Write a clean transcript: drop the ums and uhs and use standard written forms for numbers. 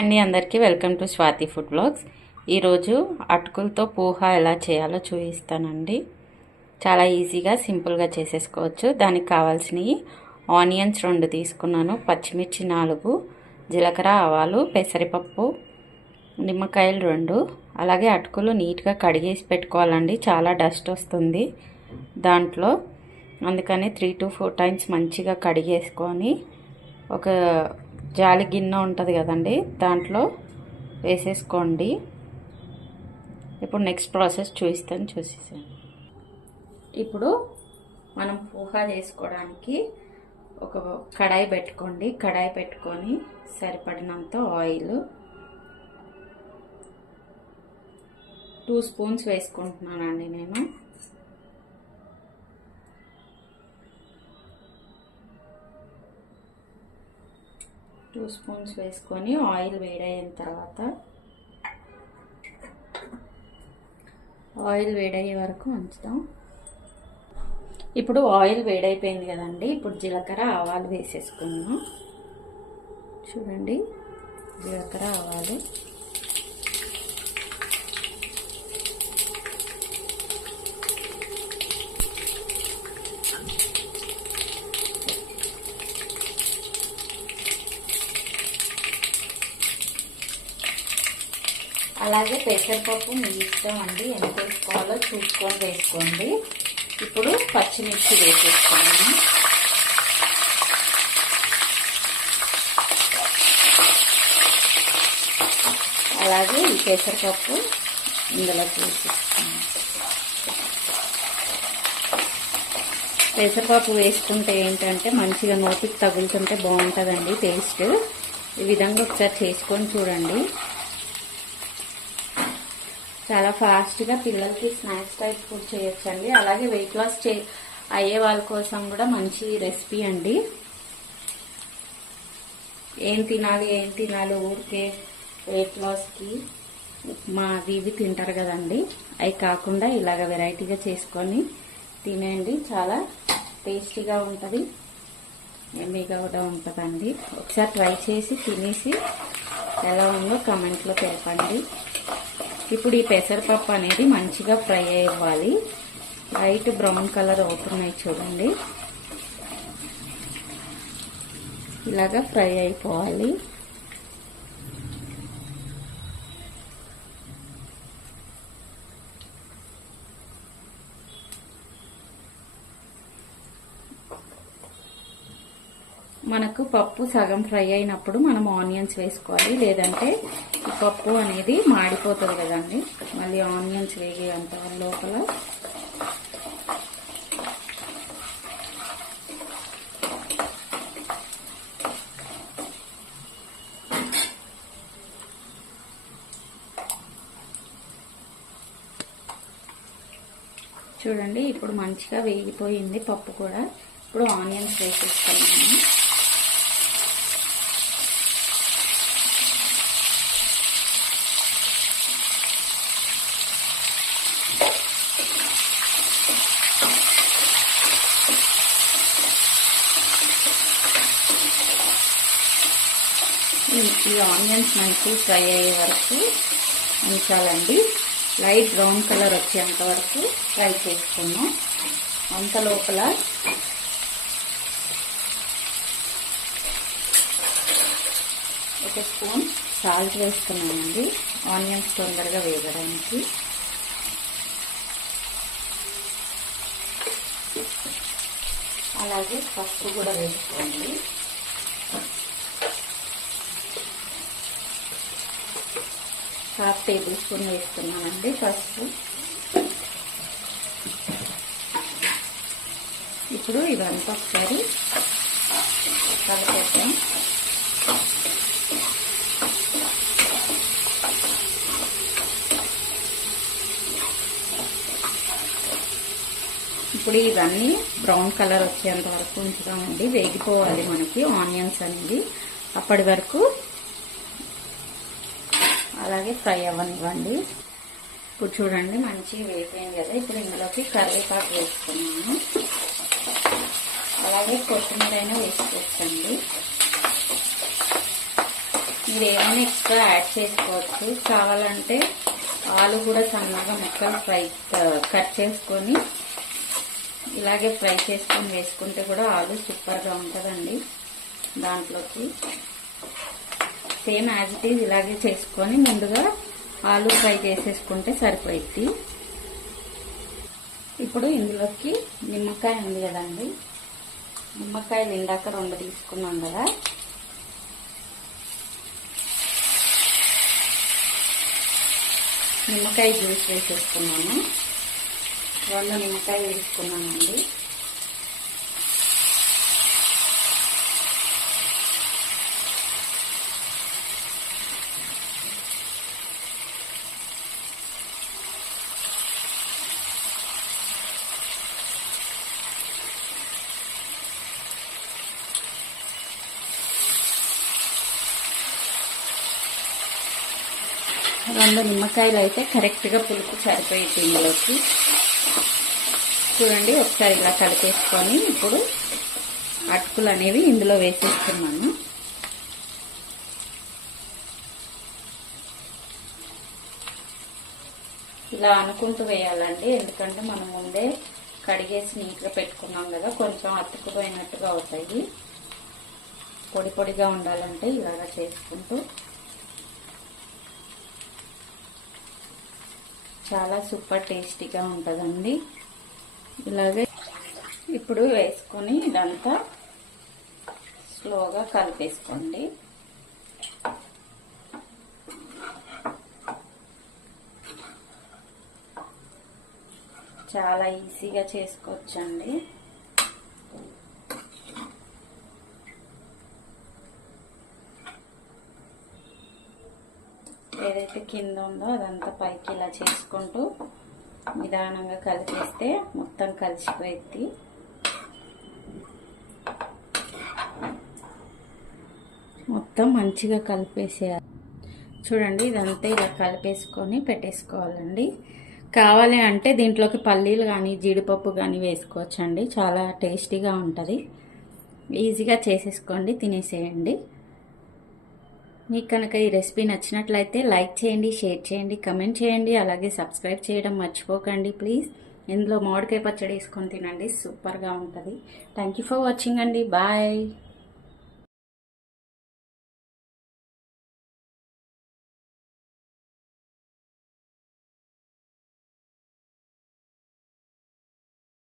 అండి అందరికీ welcome to Swathi food blogs. ఈరోజు అటుకులతో పోహా ఎలా చేయాలో చూపిస్తానండి. చాలా ఈజీగా సింపుల్గా చేసేసుకోవచ్చు. దానికి కావాల్సినవి ఆనియన్స్ 2 తీసుకున్నాను, పచ్చిమిర్చి 4, జీలకర్ర, ఆవాలు, పెసరపప్పు, నిమ్మకాయలు 2. అలాగే అటుకులు నీట్గా కడిగేసి పెట్టుకోవాలండి. చాలా డస్ట్ వస్తుంది దాంట్లో, అందుకని 3 to 4 టైమ్స్ మంచిగా కడిగేసుకొని ఒక జాలి గిన్నె ఉంటుంది కదండి, దాంట్లో వేసేసుకోండి. ఇప్పుడు నెక్స్ట్ ప్రాసెస్ చూసేసాను. ఇప్పుడు మనం పోహా చేసుకోవడానికి ఒక కడాయి పెట్టుకోండి. కడాయి పెట్టుకొని సరిపడినంత ఆయిల్ 2 స్పూన్స్ వేసుకుంటున్నానండి నేను. టూ స్పూన్స్ వేసుకొని ఆయిల్ వేడైన తర్వాత ఆయిల్ వేడయ్యే వరకు ఉంచుదాం. ఇప్పుడు ఆయిల్ వేడైపోయింది కదండి. ఇప్పుడు జీలకర్ర, ఆవాలు వేసేసుకుందాం. చూడండి, జీలకర్ర, ఆవాలు అలాగే పెసరపప్పు మీ ఇష్టం అండి, ఎంత వేసుకోవాలో చూసుకొని వేసుకోండి. ఇప్పుడు పచ్చిమిర్చి వేసేసుకోండి. అలాగే ఈ పెసరపప్పు ఇందులోకి వేసేసుకోండి. పెసరపప్పు వేసుకుంటే ఏంటంటే మంచిగా నోటికి తగులుతుంటే బాగుంటుందండి టేస్ట్. ఈ విధంగా ఒకసారి చేసుకొని చూడండి. చాలా ఫాస్ట్గా పిల్లలకి స్నాక్స్ టైప్ ఫుడ్ చేయొచ్చండి. అలాగే వెయిట్ లాస్ అయ్యే వాళ్ళ కోసం కూడా మంచి రెసిపీ అండి. ఏం తినాలి ఊరికే వెయిట్ లాస్కి ఉప్మా ఇవి తింటారు కదండి, అవి కాకుండా ఇలాగ వెరైటీగా చేసుకొని తినేయండి. చాలా టేస్టీగా ఉంటుంది, ఎమ్మీగా కూడా ఉంటుందండి. ఒకసారి ట్రై చేసి తినేసి ఎలా ఉందో కామెంట్లో తెలపండి. ఇప్పుడు ఈ పెసరపప్పు అనేది మంచిగా ఫ్రై అవ్వాలి. లైట్ బ్రౌన్ కలర్ అవుతున్నాయి చూడండి, ఇలాగా ఫ్రై అయిపోవాలి. మనకు పప్పు సగం ఫ్రై అయినప్పుడు మనం ఆనియన్స్ వేసుకోవాలి, లేదంటే ఈ పప్పు అనేది మాడిపోతుంది కదండి. మళ్ళీ ఆనియన్స్ వేగేంత లోపల చూడండి, ఇప్పుడు మంచిగా వేగిపోయింది పప్పు కూడా. ఇప్పుడు ఆనియన్స్ వేసేసుకున్నాము. ఈ ఆనియన్స్ మంచి ఫ్రై అయ్యే వరకు ఉంచాలండి. లైట్ బ్రౌన్ కలర్ వచ్చేంత వరకు ఫ్రై చేసుకున్నాం. అంత లోపల ఒక స్పూన్ సాల్ట్ వేసుకున్నామండి, ఆనియన్స్ తొందరగా వేగడానికి. అలాగే పసుపు కూడా వేసుకోండి. హాఫ్ టేబుల్ స్పూన్ వేస్తున్నానండి పసుపు. ఇప్పుడు ఇదంతా ఒకసారి కలుపుతాం. ఇప్పుడు ఇవన్నీ బ్రౌన్ కలర్ వచ్చేంత వరకు ఉంచుదామండి. వేగిపోవాలి మనకి ఆనియన్స్ అనేది. అప్పటి వరకు అలాగే ఫ్రై అవ్వనివ్వండి. ఇప్పుడు చూడండి, మంచిగా వేగిపోయింది కదా. ఇప్పుడు ఇందులోకి కరివేపాకు వేసుకున్నాను. అలాగే కొత్తిమీర అయినా వేసుకోవచ్చండి. మీ మీరు ఏమైనా ఎక్స్ట్రా యాడ్ చేసుకోవచ్చు. కావాలంటే ఆలు కూడా సన్నగా ముక్కలు కట్ చేసుకొని ఇలాగే ఫ్రై చేసుకొని వేసుకుంటే కూడా ఆలు సూపర్గా ఉంటుందండి. దాంట్లోకి సేమ్ యాజ్ ఇట్ ఈజ్ ఇలాగే చేసుకొని ముందుగా ఆలు ఫ్రై చేసేసుకుంటే సరిపోయిద్ది. ఇప్పుడు ఇందులోకి నిమ్మకాయ ఉంది కదండి, నిమ్మకాయలు ఇందాక 2 తీసుకున్నాం కదా, నిమ్మకాయ జ్యూస్ వేసేసుకున్నాను. 2 నిమ్మకాయలు వేసుకున్నానండి. రెండు నిమ్మకాయలు అయితే కరెక్ట్గా పులుపు సరిపోయింది. ఇందులోకి చూడండి, ఒకసారి ఇలా కలిపేసుకొని ఇప్పుడు అటుకులు అనేవి ఇందులో వేసేస్తున్నాను. ఇలా అనుకుంటూ వేయాలండి, ఎందుకంటే మనం ముందే కడిగేసి నీట్గా పెట్టుకున్నాం కదా, కొంచెం అతుక్కుపోయినట్టుగా అవుతాయి. పొడి పొడిగా ఉండాలంటే ఇలాగా చేసుకుంటూ చాలా సూపర్ టేస్టీగా ఉంటుందండి. ఇలాగే ఇప్పుడు వేసుకొని ఇదంతా స్లోగా కలిపేసుకోండి. చాలా ఈజీగా చేసుకోవచ్చండి. ఏదైతే కింద ఉందో అదంతా పైకి ఇలా చేసుకుంటూ నిదానంగా కలిపేస్తే మొత్తం కలిసిపోయింది. మొత్తం మంచిగా కలిపేసేయాలి. చూడండి, ఇదంతా ఇలా కలిపేసుకొని పెట్టేసుకోవాలండి. కావాలి అంటే దీంట్లోకి పల్లీలు కానీ జీడిపప్పు కానీ వేసుకోవచ్చండి. చాలా టేస్టీగా ఉంటుంది. ఈజీగా చేసేసుకోండి, తినేసేయండి. మీకు కనుక ఈ రెసిపీ నచ్చినట్లయితే లైక్ చేయండి, షేర్ చేయండి, కమెంట్ చేయండి, అలాగే సబ్స్క్రైబ్ చేయడం మర్చిపోకండి ప్లీజ్. ఇందులో మామిడికాయ పచ్చడి వేసుకొని తినండి, సూపర్గా ఉంటుంది. థ్యాంక్ యూ ఫర్ వాచింగ్ అండి. బాయ్.